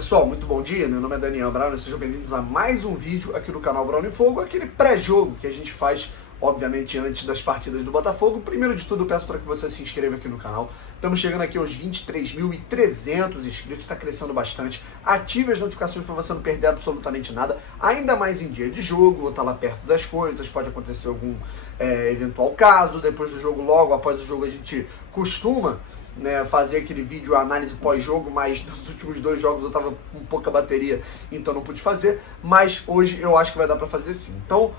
Pessoal, muito bom dia, meu nome é Daniel Brown, sejam bem-vindos a mais um vídeo aqui do canal Brown em Fogo, aquele pré-jogo que a gente faz, obviamente, antes das partidas do Botafogo. Primeiro de tudo, eu peço para que você se inscreva aqui no canal. Estamos chegando aqui aos 23.300 inscritos, está crescendo bastante. Ative as notificações para você não perder absolutamente nada, ainda mais em dia de jogo, vou estar lá perto das coisas, pode acontecer algum eventual caso. Depois do jogo, logo após o jogo, a gente costuma fazer aquele vídeo análise pós-jogo, mas nos últimos 2 jogos eu tava com pouca bateria, então não pude fazer, mas hoje eu acho que vai dar para fazer sim. Então,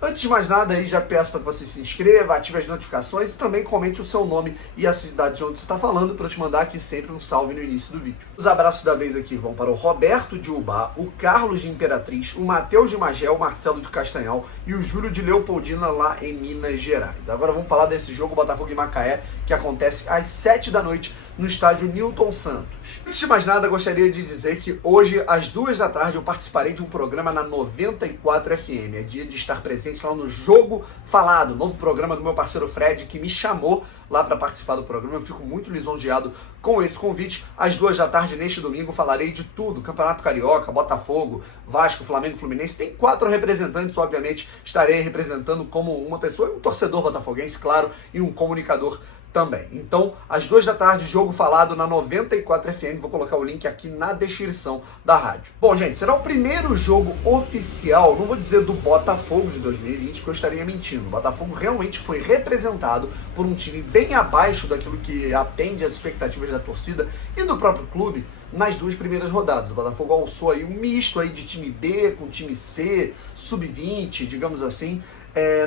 antes de mais nada, aí já peço para que você se inscreva, ative as notificações e também comente o seu nome e a cidade de onde você está falando, para eu te mandar aqui sempre um salve no início do vídeo. Os abraços da vez aqui vão para o Roberto de Ubá, o Carlos de Imperatriz, o Matheus de Magel, o Marcelo de Castanhal e o Júlio de Leopoldina, lá em Minas Gerais. Agora vamos falar desse jogo Botafogo e Macaé, que acontece às 7 da noite no estádio Newton Santos. Antes de mais nada, gostaria de dizer que hoje, às 2 da tarde, eu participarei de um programa na 94 FM. É dia de estar presente lá no Jogo Falado, novo programa do meu parceiro Fred, que me chamou lá para participar do programa. Eu fico muito lisonjeado com esse convite. Às 2 da tarde, neste domingo, falarei de tudo. Campeonato Carioca, Botafogo, Vasco, Flamengo, Fluminense. Tem 4 representantes, obviamente. Estarei representando como uma pessoa, um torcedor botafoguense, claro, e um comunicador também. Então, às 2 da tarde, jogo falado na 94 FM. Vou colocar o link aqui na descrição da rádio. Bom, gente, será o primeiro jogo oficial, não vou dizer do Botafogo de 2020, porque eu estaria mentindo. O Botafogo realmente foi representado por um time bem abaixo daquilo que atende às expectativas da torcida e do próprio clube nas 2 primeiras rodadas. O Botafogo alçou aí um misto aí de time B com time C, sub-20, digamos assim.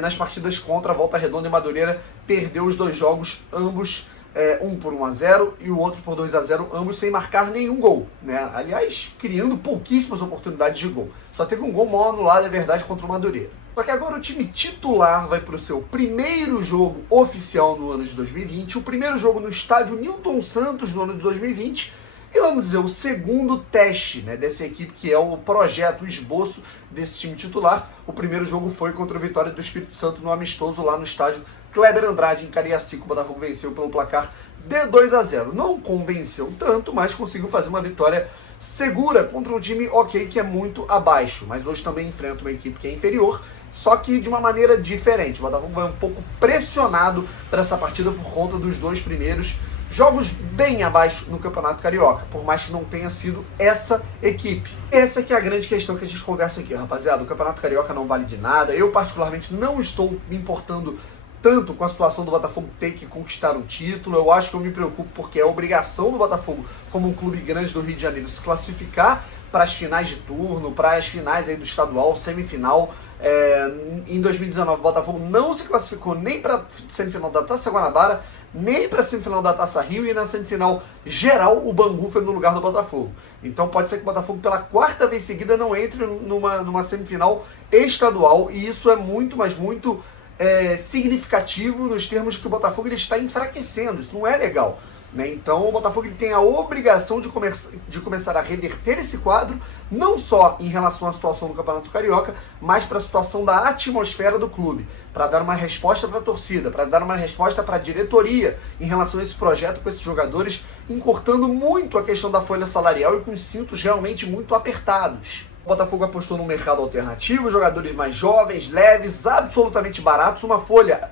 Nas partidas contra a Volta Redonda e Madureira, perdeu os 2 jogos, ambos, um por 1-0 e o outro por 2-0, ambos sem marcar nenhum gol, né? Aliás, criando pouquíssimas oportunidades de gol. Só teve um gol mal anulado, é verdade, contra o Madureira. Só que agora o time titular vai para o seu primeiro jogo oficial no ano de 2020, o primeiro jogo no estádio Newton Santos no ano de 2020, e vamos dizer, o segundo teste, né, dessa equipe, que é o projeto, o esboço desse time titular. O primeiro jogo foi contra a Vitória do Espírito Santo no amistoso lá no estádio Kleber Andrade, em Cariacica. O Botafogo venceu pelo placar de 2-0. Não convenceu tanto, mas conseguiu fazer uma vitória segura contra um time ok, que é muito abaixo. Mas hoje também enfrenta uma equipe que é inferior, só que de uma maneira diferente. O Botafogo vai um pouco pressionado para essa partida por conta dos 2 primeiros jogos bem abaixo no Campeonato Carioca, por mais que não tenha sido essa equipe. Essa que é a grande questão que a gente conversa aqui, rapaziada. O Campeonato Carioca não vale de nada. Eu, particularmente, não estou me importando tanto com a situação do Botafogo ter que conquistar um título. Eu acho que eu me preocupo porque é obrigação do Botafogo, como um clube grande do Rio de Janeiro, se classificar para as finais de turno, para as finais aí do estadual, semifinal. Em 2019, o Botafogo não se classificou nem para a semifinal da Taça Guanabara, nem para a semifinal da Taça Rio, e na semifinal geral o Bangu foi no lugar do Botafogo. Então pode ser que o Botafogo pela 4ª vez seguida não entre numa semifinal estadual, e isso é muito, mas muito significativo nos termos de que o Botafogo ele está enfraquecendo. Isso não é legal, né? Então o Botafogo ele tem a obrigação de começar a reverter esse quadro, não só em relação à situação do Campeonato Carioca, mas para a situação da atmosfera do clube, para dar uma resposta para a torcida, para dar uma resposta para a diretoria em relação a esse projeto com esses jogadores, encurtando muito a questão da folha salarial e com os cintos realmente muito apertados. O Botafogo apostou num mercado alternativo, jogadores mais jovens, leves, absolutamente baratos, uma folha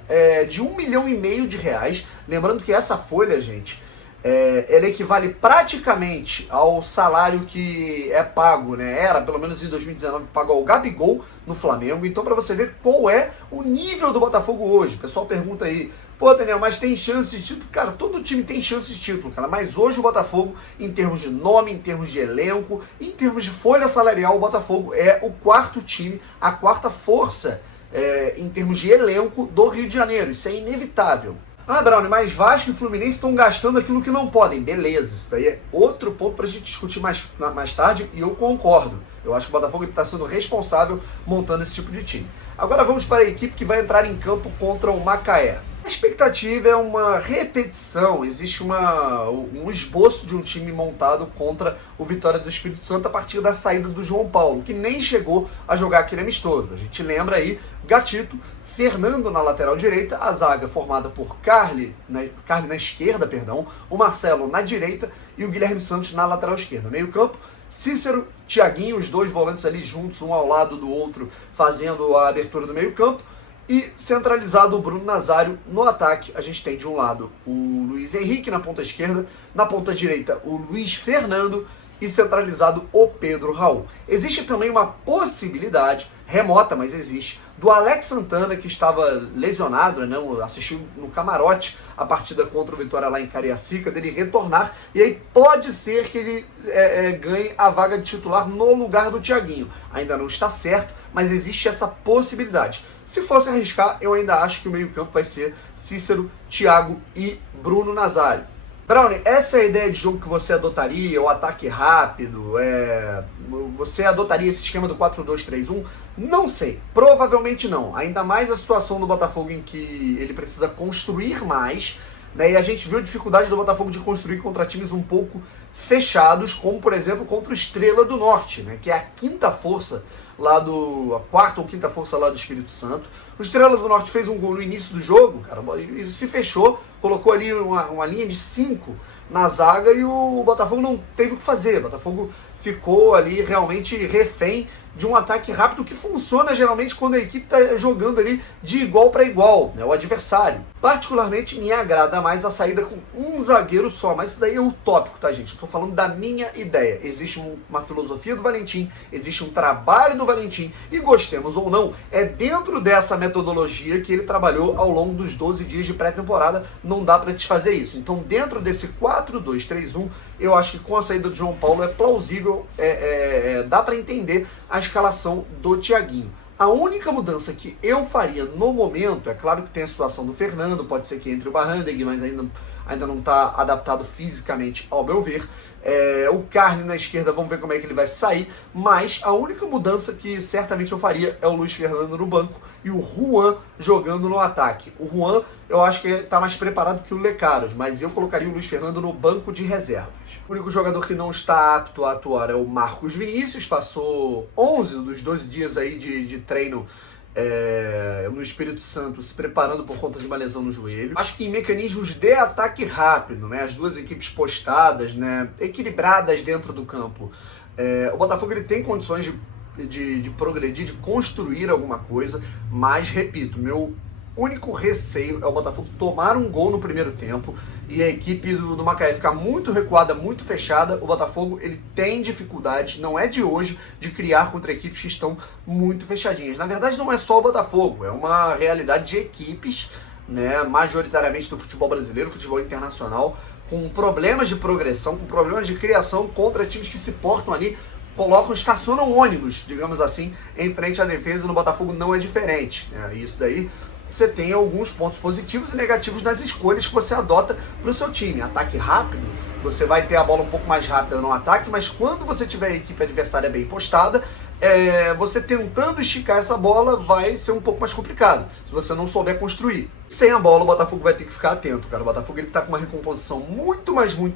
de R$1,5 milhão. Lembrando que essa folha, gente, ela equivale praticamente ao salário que é pago, né? Era, pelo menos em 2019, pago ao Gabigol no Flamengo. Então, para você ver qual é o nível do Botafogo hoje. O pessoal pergunta aí, pô, Daniel, mas tem chance de título? Cara, todo time tem chance de título, cara. Mas hoje o Botafogo, em termos de nome, em termos de elenco, em termos de folha salarial, o Botafogo é o 4º time, a 4ª força em termos de elenco do Rio de Janeiro. Isso é inevitável. Ah, Brown, mas Vasco e Fluminense estão gastando aquilo que não podem. Beleza, isso daí é outro ponto para a gente discutir mais tarde, e eu concordo. Eu acho que o Botafogo está sendo responsável montando esse tipo de time. Agora vamos para a equipe que vai entrar em campo contra o Macaé. A expectativa é uma repetição, existe um esboço de um time montado contra o Vitória do Espírito Santo a partir da saída do João Paulo, que nem chegou a jogar aquele amistoso. A gente lembra aí, Gatito, Fernando na lateral direita, a zaga formada por Carli na esquerda, o Marcelo na direita e o Guilherme Santos na lateral esquerda. Meio campo, Cícero, Thiaguinho, os dois volantes ali juntos, um ao lado do outro, fazendo a abertura do meio campo. E centralizado o Bruno Nazário no ataque. A gente tem de um lado o Luiz Henrique na ponta esquerda, na ponta direita o Luiz Fernando e centralizado o Pedro Raul. Existe também uma possibilidade, remota, mas existe, do Alex Santana, que estava lesionado, né, assistiu no camarote a partida contra o Vitória lá em Cariacica, dele retornar, e aí pode ser que ele ganhe a vaga de titular no lugar do Thiaguinho. Ainda não está certo, mas existe essa possibilidade. Se fosse arriscar, eu ainda acho que o meio-campo vai ser Cícero, Thiago e Bruno Nazário. Brownie, essa é a ideia de jogo que você adotaria, o ataque rápido, você adotaria esse esquema do 4-2-3-1? Não sei, provavelmente não. Ainda mais a situação do Botafogo em que ele precisa construir mais, né? E a gente viu a dificuldade do Botafogo de construir contra times um pouco fechados, como por exemplo contra o Estrela do Norte, né? Que é a quinta força a quarta ou quinta força lá do Espírito Santo. O Estrela do Norte fez um gol no início do jogo, cara, e se fechou, colocou ali uma linha de 5 na zaga e o Botafogo não teve o que fazer. O Botafogo ficou ali realmente refém de um ataque rápido que funciona geralmente quando a equipe está jogando ali de igual para igual, né, o adversário. Particularmente me agrada mais a saída com um zagueiro só, mas isso daí é utópico, tá, gente? Estou falando da minha ideia. Existe uma filosofia do Valentim, existe um trabalho do Valentim e, gostemos ou não, é dentro dessa metodologia que ele trabalhou ao longo dos 12 dias de pré-temporada. Não dá para desfazer isso. Então, dentro desse 4-2-3-1, eu acho que com a saída de João Paulo é plausível, dá para entender a escalação do Thiaguinho. A única mudança que eu faria no momento, é claro que tem a situação do Fernando, pode ser que entre o Barrandeg, mas ainda não está adaptado fisicamente, ao meu ver. O Carne na esquerda, vamos ver como é que ele vai sair, mas a única mudança que certamente eu faria é o Luiz Fernando no banco e o Juan jogando no ataque. O Juan, eu acho que está mais preparado que o Lecaros, mas eu colocaria o Luiz Fernando no banco de reservas. O único jogador que não está apto a atuar é o Marcos Vinícius, passou 11 dos 12 dias aí de treino no Espírito Santo, se preparando por conta de uma lesão no joelho. Acho que em mecanismos de ataque rápido, né, as duas equipes postadas, né, equilibradas dentro do campo, o Botafogo ele tem condições de progredir, de construir alguma coisa, mas, repito, meu único receio é o Botafogo tomar um gol no primeiro tempo e a equipe do Macaé ficar muito recuada, muito fechada. O Botafogo ele tem dificuldade, não é de hoje, de criar contra equipes que estão muito fechadinhas. Na verdade, não é só o Botafogo, é uma realidade de equipes, né, majoritariamente do futebol brasileiro, futebol internacional, com problemas de progressão, com problemas de criação contra times que se portam ali, estacionam ônibus, digamos assim, em frente à defesa. No Botafogo não é diferente, né? Isso daí você tem alguns pontos positivos e negativos nas escolhas que você adota para o seu time. Ataque rápido, você vai ter a bola um pouco mais rápida no ataque, mas quando você tiver a equipe adversária bem postada, você tentando esticar essa bola vai ser um pouco mais complicado, se você não souber construir. Sem a bola, o Botafogo vai ter que ficar atento, cara. O Botafogo está com uma recomposição muito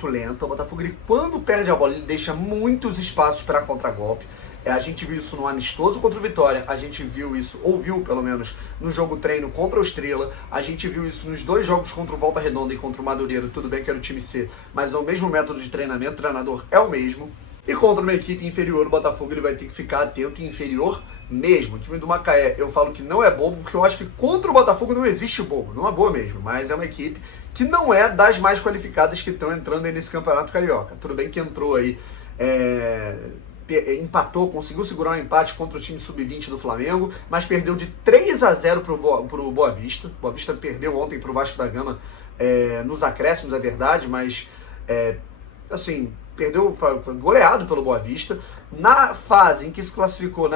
lenta. O Botafogo, ele, quando perde a bola, ele deixa muitos espaços para contragolpe. A gente viu isso no amistoso contra o Vitória, a gente viu isso, ouviu pelo menos, no jogo treino contra o Estrela, a gente viu isso nos 2 jogos contra o Volta Redonda e contra o Madureira. Tudo bem que era o time C, mas é o mesmo método de treinamento, o treinador é o mesmo. E contra uma equipe inferior, o Botafogo ele vai ter que ficar atento e inferior mesmo. O time do Macaé, eu falo que não é bobo, porque eu acho que contra o Botafogo não existe bobo, não é boa mesmo, mas é uma equipe que não é das mais qualificadas que estão entrando aí nesse Campeonato Carioca. Tudo bem que entrou aí, empatou, conseguiu segurar um empate contra o time sub-20 do Flamengo, mas perdeu de 3-0 pro Boa Vista. Boa Vista perdeu ontem pro Vasco da Gama nos acréscimos, é verdade, mas assim, foi goleado pelo Boa Vista. Na fase em que se classificou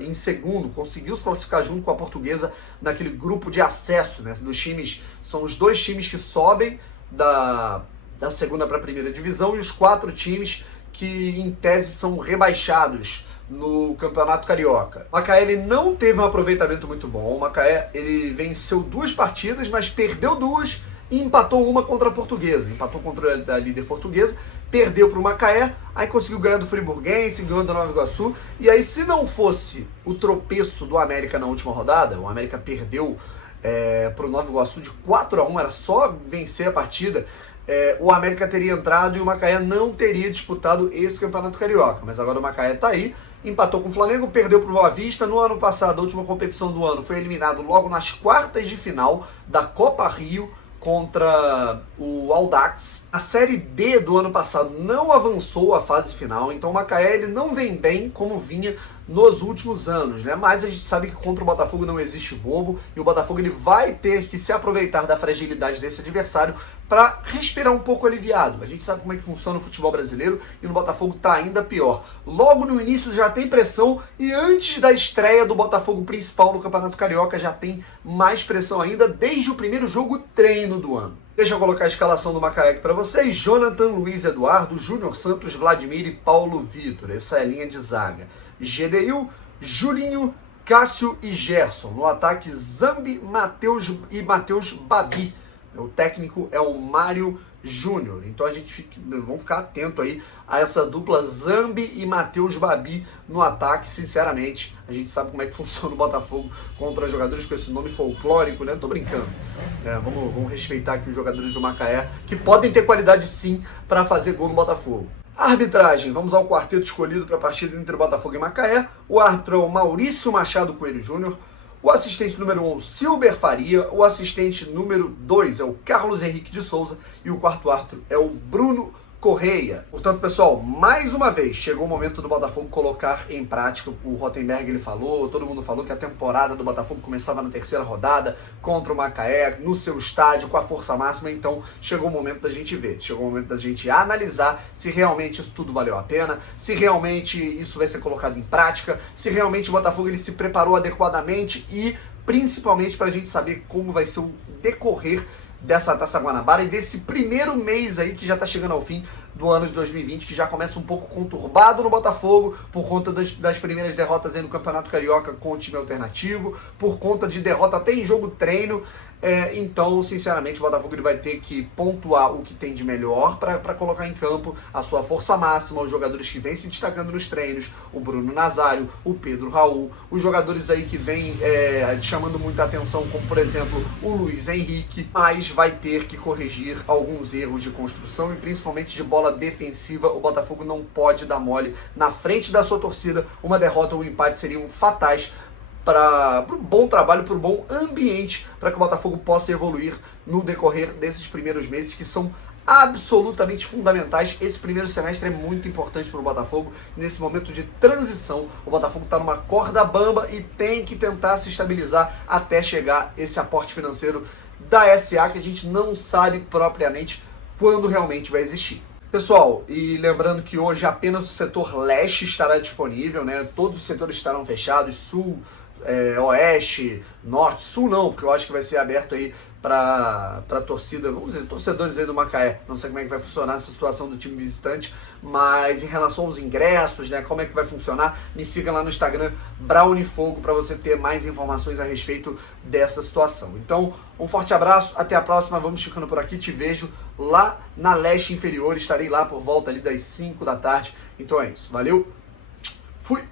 em segundo, conseguiu se classificar junto com a Portuguesa naquele grupo de acesso, né, dos times. São os 2 times que sobem da segunda para a primeira divisão e os 4 times que em tese são rebaixados no Campeonato Carioca. O Macaé ele não teve um aproveitamento muito bom. O Macaé ele venceu 2 partidas, mas perdeu 2 e empatou uma contra a Portuguesa. Empatou contra a líder portuguesa, perdeu para o Macaé, aí conseguiu ganhar do Friburguense, ganhou do Nova Iguaçu. E aí, se não fosse o tropeço do América na última rodada, o América perdeu para o Nova Iguaçu de 4-1, era só vencer a partida, o América teria entrado e o Macaé não teria disputado esse Campeonato Carioca. Mas agora o Macaé está aí, empatou com o Flamengo, perdeu para o Boa Vista. No ano passado, a última competição do ano, foi eliminado logo nas quartas de final da Copa Rio contra o Audax. A Série D do ano passado não avançou à fase final, então o Macaé ele não vem bem como vinha nos últimos anos, né? Mas a gente sabe que contra o Botafogo não existe bobo, e o Botafogo ele vai ter que se aproveitar da fragilidade desse adversário para respirar um pouco aliviado. A gente sabe como é que funciona o futebol brasileiro e no Botafogo tá ainda pior. Logo no início já tem pressão e antes da estreia do Botafogo principal no Campeonato Carioca já tem mais pressão ainda desde o primeiro jogo treino do ano. Deixa eu colocar a escalação do Macaé aqui para vocês. Jonathan, Luiz Eduardo, Júnior Santos, Vladimir e Paulo Vitor. Essa é a linha de zaga. Gedeil, Julinho, Cássio e Gerson. No ataque, Zambi, Matheus e Matheus Babi. O técnico é o Mário Júnior. Então vamos ficar atento aí a essa dupla Zambi e Matheus Babi no ataque. Sinceramente, a gente sabe como é que funciona o Botafogo contra jogadores com esse nome folclórico, né? Tô brincando. Vamos respeitar aqui os jogadores do Macaé, que podem ter qualidade sim para fazer gol no Botafogo. Arbitragem, vamos ao quarteto escolhido para a partida entre Botafogo e Macaé. O árbitro é o Maurício Machado Coelho Júnior. O assistente número 1, Silber Faria. O assistente número 2 é o Carlos Henrique de Souza. E o quarto árbitro é o Bruno Correia. Portanto, pessoal, mais uma vez, chegou o momento do Botafogo colocar em prática. O Rottenberg ele falou, todo mundo falou que a temporada do Botafogo começava na terceira rodada, contra o Macaé, no seu estádio, com a força máxima. Então, chegou o momento da gente ver, chegou o momento da gente analisar se realmente isso tudo valeu a pena, se realmente isso vai ser colocado em prática, se realmente o Botafogo ele se preparou adequadamente e, principalmente, para a gente saber como vai ser o decorrer dessa Taça Guanabara e desse primeiro mês aí que já está chegando ao fim do ano de 2020, que já começa um pouco conturbado no Botafogo, por conta das primeiras derrotas aí no Campeonato Carioca com o time alternativo, por conta de derrota até em jogo treino. Então, sinceramente, o Botafogo ele vai ter que pontuar o que tem de melhor para colocar em campo a sua força máxima, os jogadores que vêm se destacando nos treinos, o Bruno Nazário, o Pedro Raul, os jogadores aí que vêm chamando muita atenção, como por exemplo o Luiz Henrique, mas vai ter que corrigir alguns erros de construção e principalmente de bola defensiva. O Botafogo não pode dar mole na frente da sua torcida. Uma derrota ou um empate seriam fatais para o bom trabalho, para o bom ambiente, para que o Botafogo possa evoluir no decorrer desses primeiros meses, que são absolutamente fundamentais. Esse primeiro semestre é muito importante para o Botafogo. Nesse momento de transição, o Botafogo está numa corda bamba e tem que tentar se estabilizar até chegar esse aporte financeiro da SA, que a gente não sabe propriamente quando realmente vai existir. Pessoal, e lembrando que hoje apenas o setor leste estará disponível, né? Todos os setores estarão fechados, sul, oeste, norte, sul não, porque eu acho que vai ser aberto aí para torcida, vamos dizer, torcedores aí do Macaé. Não sei como é que vai funcionar essa situação do time visitante, mas em relação aos ingressos, né, como é que vai funcionar, me siga lá no Instagram, Braunifogo, para você ter mais informações a respeito dessa situação. Então, um forte abraço, até a próxima, vamos ficando por aqui, te vejo lá na Leste Inferior, estarei lá por volta ali das 5 da tarde. Então é isso, valeu, fui!